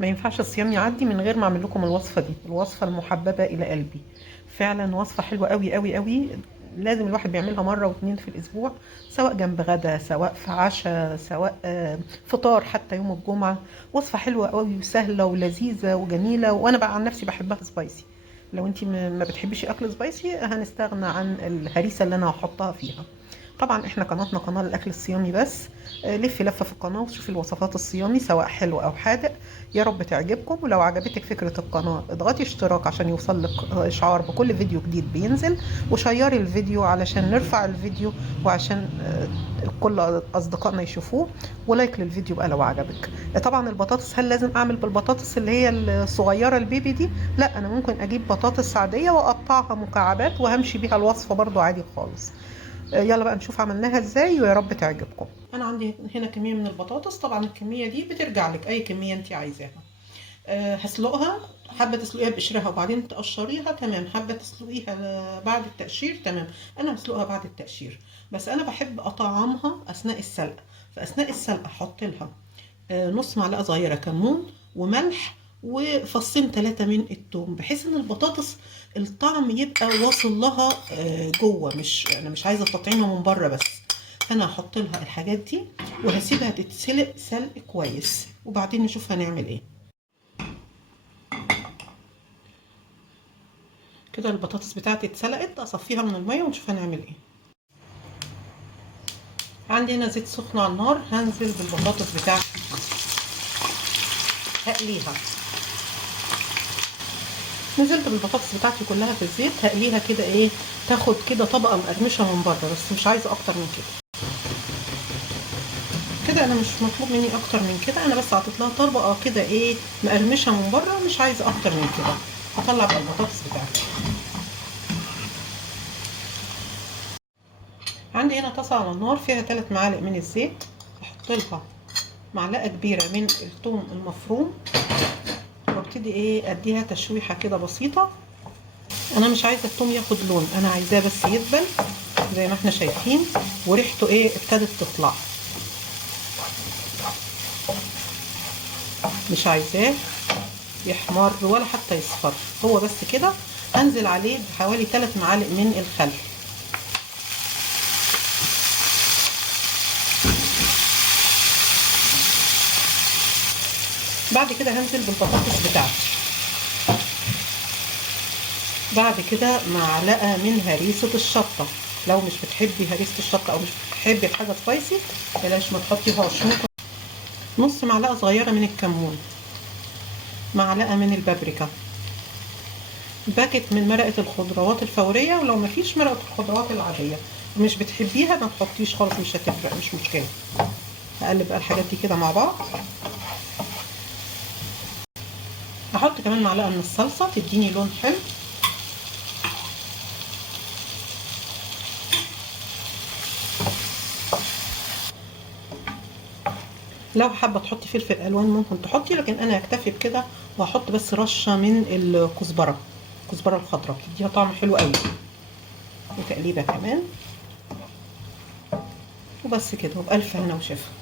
ما ينفعش الصيام يعدي من غير ما اعمل لكم الوصفه دي، الوصفه المحببه الى قلبي. فعلا وصفه حلوه قوي قوي قوي. لازم الواحد بيعملها مره واتنين في الاسبوع، سواء جنب غدا، سواء في عشاء، سواء فطار حتى يوم الجمعه. وصفه حلوه قوي وسهله ولذيذه وجميله، وانا بقى عن نفسي بحبها سبايسي. لو انتي ما بتحبيش اكل سبايسي هنستغنى عن الهريسه اللي انا هحطها فيها. طبعا احنا قناتنا قناه للاكل الصيامي بس. لفي لفه في القناه وشوفي الوصفات الصيامي سواء حلو او حادق. يا رب تعجبكم، ولو عجبتك فكره القناه اضغطي اشتراك عشان يوصل لك اشعار بكل فيديو جديد بينزل، وشيري الفيديو علشان نرفع الفيديو وعشان كل اصدقائنا يشوفوه، ولايك للفيديو بقى لو عجبك. طبعا البطاطس، هل لازم اعمل بالبطاطس اللي هي الصغيره البيبي دي؟ لا، انا ممكن اجيب بطاطس عاديه واقطعها مكعبات وهمشي بيها الوصفه برضو عادي خالص. يلا بقى نشوف عملناها ازاي ويا رب تعجبكم. انا عندي هنا كميه من البطاطس، طبعا الكميه دي بترجع لك اي كميه انت عايزاها. هسلقها. حابه تسلقيها بقشرها وبعدين تقشريها تمام، حابه تسلقيها بعد التقشير تمام. انا هسلقها بعد التقشير، بس انا بحب اطعمها اثناء السلق. فاثناء السلق احط لها نص معلقه صغيره كمون وملح وفصين 3 من الثوم، بحيث ان البطاطس الطعم يبقى واصل لها جوه، مش انا مش عايزه تطعيمها من بره بس. انا هحط لها الحاجات دي وهسيبها تتسلق سلق كويس، وبعدين نشوف هنعمل ايه. كده البطاطس بتاعتي اتسلقت، اصفيها من الميه ونشوف هنعمل ايه. عندي هنا زيت سخن على النار، هنزل بالبطاطس بتاعتي هقليها. نزلت بالبطاطس بتاعتي كلها في الزيت، هقليها كده ايه، تاخد كده طبقه مقرمشه من بره، بس مش عايزه اكتر من كده. كده انا مش مطلوب مني اكتر من كده، انا بس حطيت لها طبقه كده ايه مقرمشه من بره، مش عايزه اكتر من كده. هطلع بقى البطاطس بتاعتي. عندي هنا طاسه على النار فيها 3 معالق من الزيت، احط لها معلقه كبيره من الثوم المفروم، وابتدي ايه اديها تشويحه كده بسيطه. انا مش عايزه الثوم ياخد لون، انا عايزاه بس يدبل زي ما احنا شايفين، وريحته ايه ابتدت تطلع. مش عايزاه يحمر ولا حتى يصفر، هو بس كده. هنزل عليه بحوالي 3 معالق من الخل. بعد كده هنزل بالبطاطس بتاعتي. بعد كده معلقه من هريسه الشطه، لو مش بتحبي هريسه الشطه او مش بتحبي الحاجه سبايسي بلاش ما تحطيهاش. ممكن نص معلقه صغيره من الكمون، معلقه من البابريكا، باكت من مرقه الخضروات الفوريه، ولو مفيش مرقه الخضروات العاديه مش بتحبيها ما تحطيش خالص، مش هتفرق، مش مشكله. هقلب بقى الحاجات دي كده مع بعض. هحط كمان معلقه من الصلصه تديني لون حلو. لو حابه تحطي فلفل الوان ممكن تحطي، لكن انا هكتفي بكده وهحط بس رشه من الكزبره، الكزبره الخضراء بتديها طعم حلو قوي. وتقليبه كمان، وبس كده، وبألف هنا وشفا.